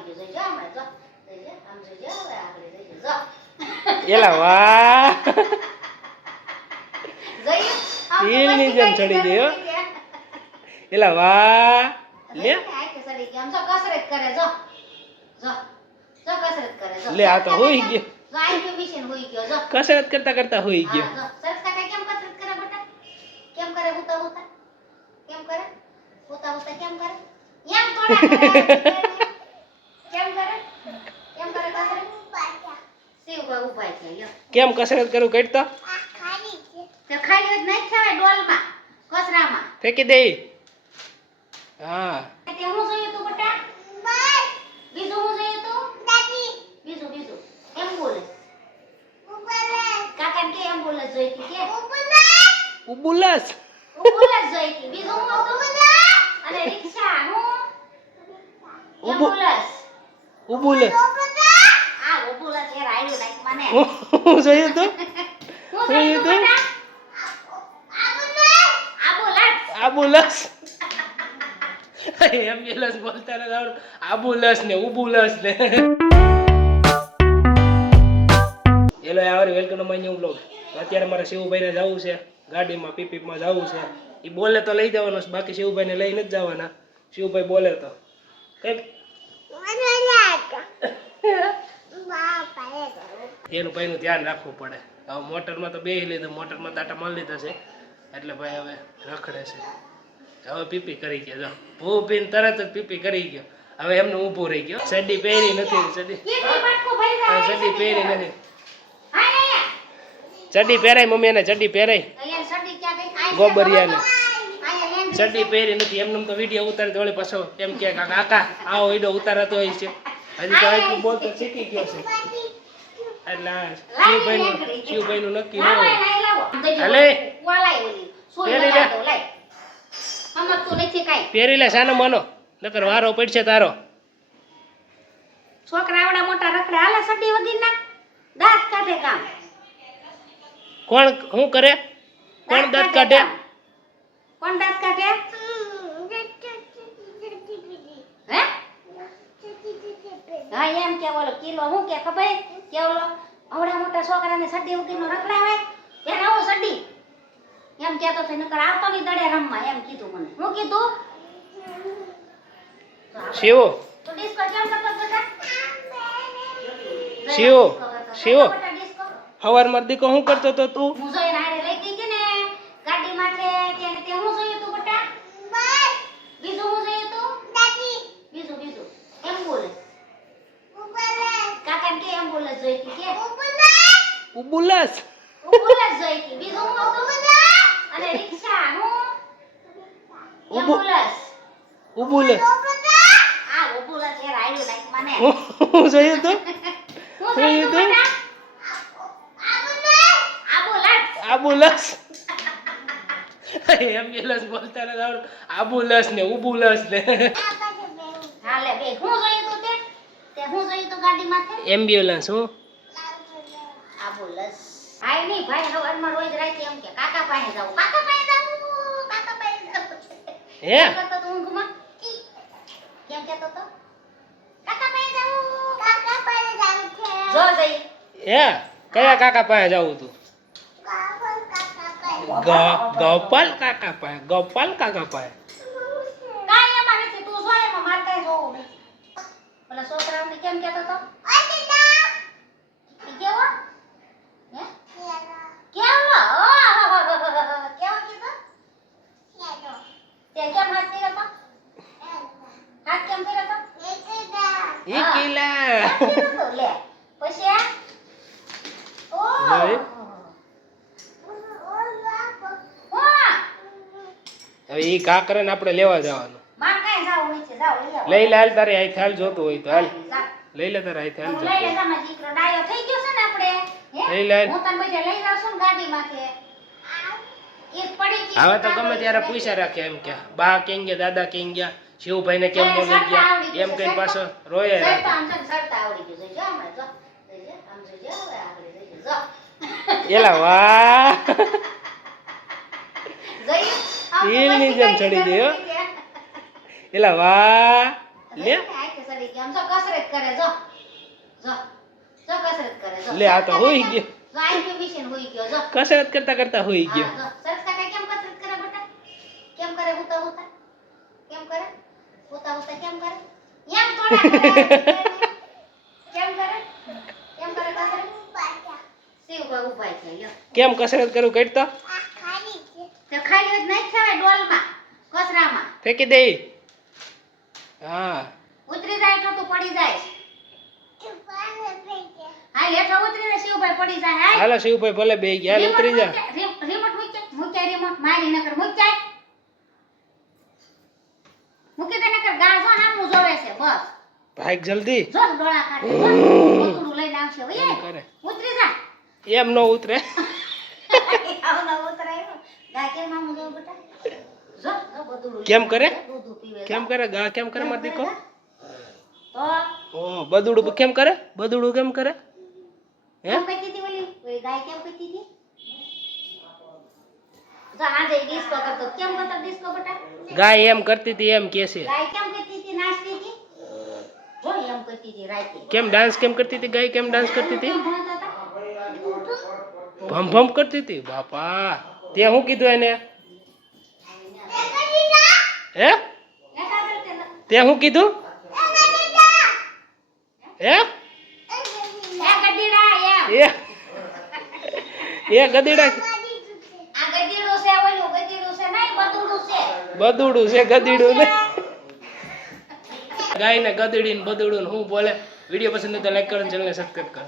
આવડી ગયું જોઈજો હમણાં જો આમ જોઈજો હવે આગળ જોઈજો જો. એલા વાહ. જોયું તીરની જેમ ચડી ગયા. એલા વાહ. લે. આ તો હોઈ ગયો. કસરત કરતા કરતા હોઈ ગયો. કેમ કરે કેમ કરે હુતા હુતા? કેમ કરે? હુતા હુતા કેમ કરે? એમ થોડા કરે. કેમ કરે કેમ કરે કસરત શિવ ભાઈ ઊભા છે લ્યો. કેમ કસરત કરું કઈટ તો તે ખાલી જ નહીં થવાય ડોલમાં કચરામાં ફેંકી દે હા તે હું જોયું તું બેટા બીજું હું જોયું તું બીજું કસરત કરું કાકાને કે દે. હા. કે ઉબુલસ. જોઈતી બીજું હું હતું? અને રિક્ષા. હું? ઉબુ- ઉબુલસ. હું જોયું તું? જોયું તું? આબુલસ. એમ્બ્યુલન્સ બોલતા નથી આવડતું. આબુલસ ને ઉબુલસ ને. હેલો આવરી welcome to my new blog અત્યારે મારે શિવભાઈને જવું છે. ગાડીમાં પીપીપમાં જવું છે. એ બોલે તો લઈ જવાનો છે બાકી શિવભાઈને લઈને જ જવાના. શિવભાઈ બોલે તો. કઈ એનું ભાઈનું ધ્યાન રાખવું પડે. હવે મોટરમાં તો બે લીધું મોટરમાં તાટા મારી લીધા છે. એટલે ભાઈ હવે રખડે છે. હવે પીપી કરી ગયો. જો ભૂ પીને તરત જ પીપી કરી ગયો. હવે એમને ઊભું રહી ગયો. ચડ્ડી પહેરી નથી જાય ચડ્ડી પહેરી નથી. ચડ્ડી પહેરાય મમ્મી એને ચડ્ડી પહેરાય. સડી ગોબરિયાને. ચડ્ડી પહેરી નથી. એમને તો વીડિયો ઉતારી તો પાછો. એમ કે કાકા આવો વીડિયો ઉતારતો હોય છે. હજી તો એટલું બોલતો શીખી ગયો છે. એટલે આ શિવભાઈનું શિવભાઈનું નક્કી ન લાવો. હોય પહેરી લે. સાનો માનો. નકર વારો પડશે તારો. છોકરા આવડા મોટા રખડે. હાલે સડી વગીરના દાંત કાઢે કામ. કોણ શું કરે? કોણ દાંત કાઢે કોણ દાંત કાઢે? હે? હા એમ કે બોલો કિલો હું કે ખબર? કે ઓલો આવડા મોટા છોકરાને સડી વગીરનો રખડાવે? એને આવો સડી એમ કહેતો થઈ નકર આવતો નહીં દડે રમવા એમ કીધું મને. હું કીધું? શિવો. તો ડિસ્કો કેમ કરતો બેટા? શિવો, શિવો. હવાર હવારમાં દીકો શું કરતો તો તું હું જોઈને હારે લઈ ગઈ હતી ને ગાડીમાં છે તેને તે હું જોયું તું બેટા બીજું હું જોયું તું બીજું બીજું એમ્બ્યુલન્સ એમ્બ્યુલન્સ જોઈતી કે ઉબુલસ એમ્બ્યુલન્સ જોઈતી બીજું હું હતું? અને રિક્ષા હું? ઉબુ- એમ્બ્યુલન્સ. ઉબુલસ આ એમ્બ્યુલન્સ એ રાયડું નાખ મને હું જોયું તું? હું જોયું તું આબુલસ એમ્બ્યુલન્સ બોલતા નથી આવડતું. આબુલસ ને ઉબુલસ ને હાલે બે હું જોયું તું તે તે એમ્બ્યુલન્સ હું. આબુલસ ભાઈ નહીં ભાઈ સવારમાં રોજ રાતે એમ કે કાકા પાસે જાવું કાકા પાસે જાવું કાકા પાસે જાવું હે? કેમ તો ઊંઘમાં. કેમ કહેતો તો? કાકા પાસે જાવું કાકા પાસે જાવું છે. જો જઈ હે? કયા કાકા પાસે જવું તું? ગોપાલ કાકા પાસે ગોપાલ કાકા પાસે કાંઈ એમાં નથી તું જો એમાં મારે કાંઈ જોવું નહીં પેલા છોકરાઓને કેમ કહેતો તો કેવો? હે? કેવો? કેવો? કીધો? તે કેમ હાથ કર્યો તો હાથ કેમ કર્યો તો ઈ કિલા કેમ કર્યો તો? લે. પછી આ? ઓહ હવે ઈ કાકરે ને આપણે લેવા જવાનું. માર કાંઈ જાવું નથી જાવ લઈ લાલ તારે આઈ હાલ જોતું હોય તો હાલ. લઈ લેતા હું જોતું લઈ લેતા માં દીકરો ડાયો થઈ ગયો છે ને આપણે હે? લઈ લે. હું તને બધે લઈ જાઉં છું ગાડી માંથી એક પડી હવે તો ગમે ત્યારે પૈસા પૂછ્યા રાખે એમ કે બા કેમ ગયા દાદા કેમ ગયા શિવભાઈ ને કેમ બોલી ગયા એમ કઈ પાછો રોય રાખે આમ સરતા આવડી ગયું. જો હમણાં જો. આમ જો હવે આગળ જો. એલા વાહ? આમ ચડી ગયો એલા વાહ લે હાથે ચડી ગઈ. આમ જો કસરત કરે જો જો જો કસરત કરે જો લે, આ તો હોઈ ગયો. જો આઈ ગયો મિશન હોઈ ગયો જો કસરત કરતા કરતા હોઈ હા, ગયો જો. સરસ કાકા કેમ કસરત કરે બેટા કેમ કરે હુતા હુતા કેમ કરે હુતા હુતા કેમ કરે એમ થોડા કરે. કેમ કરે કેમ કરે કસરત શિવ કોઈ ઉપાય છે લ્યો કેમ કસરત કરું કઈટ તો તે ખાલી જ નહીં થવાય ડોલમાં કચરામાં ફેંકી દે હા ઉતરી જાય એટલે તું પડી જાય. હાલ હેઠો ઉતરીને શિવભાઈ પડી જાય હાલ હાલો શિવભાઈ ભલે બે ગયા. હાલ ઉતરી જા. રિમોટ મૂકે મૂકે રિમોટ મારી નકર મૂક્યા મૂકી દે નકર ગા જો નામું જોવે છે બસ. ભાઈ જલ્દી. જો ડોળા કાઢે જો પોતડું લઈને આવશે ઓય ઉતરી જા. એમ નો ઉતરે. આવું ના બેટા? જો કેમ કરે? કેમ કરે? ગા કેમ કરે માર દીકો? તો? બદુડું કેમ કરે? બદુડું કેમ કરે? હે? કહેતી હતી ઓલી? ઓલી ગાય કેમ કહેતી હતી? જો આજે ડિસ્કો કરતો કેમ કરતો ડિસ્કો બટા? ગાય એમ કરતી હતી એમ કે છે. ગાય કેમ કરતી હતી? નાચતી હતી? જો એમ કરતી હતી રાતે. કેમ ડાન્સ કેમ કરતી હતી? ગાય કેમ ડાન્સ કરતી હતી? ભમ ભમ કરતી હતી? બાપા! તે શું કીધું એને? હે? કરતે તે શું કીધું? હે? એ. આ ગધેડું છે ગધેડું ને ગાય ને ગધેડી ને. બધુડું ને હું બોલે. વીડિયો પસંદ તો લાઈક કરો ચેનલ ને સબસ્ક્રાઈબ કરો.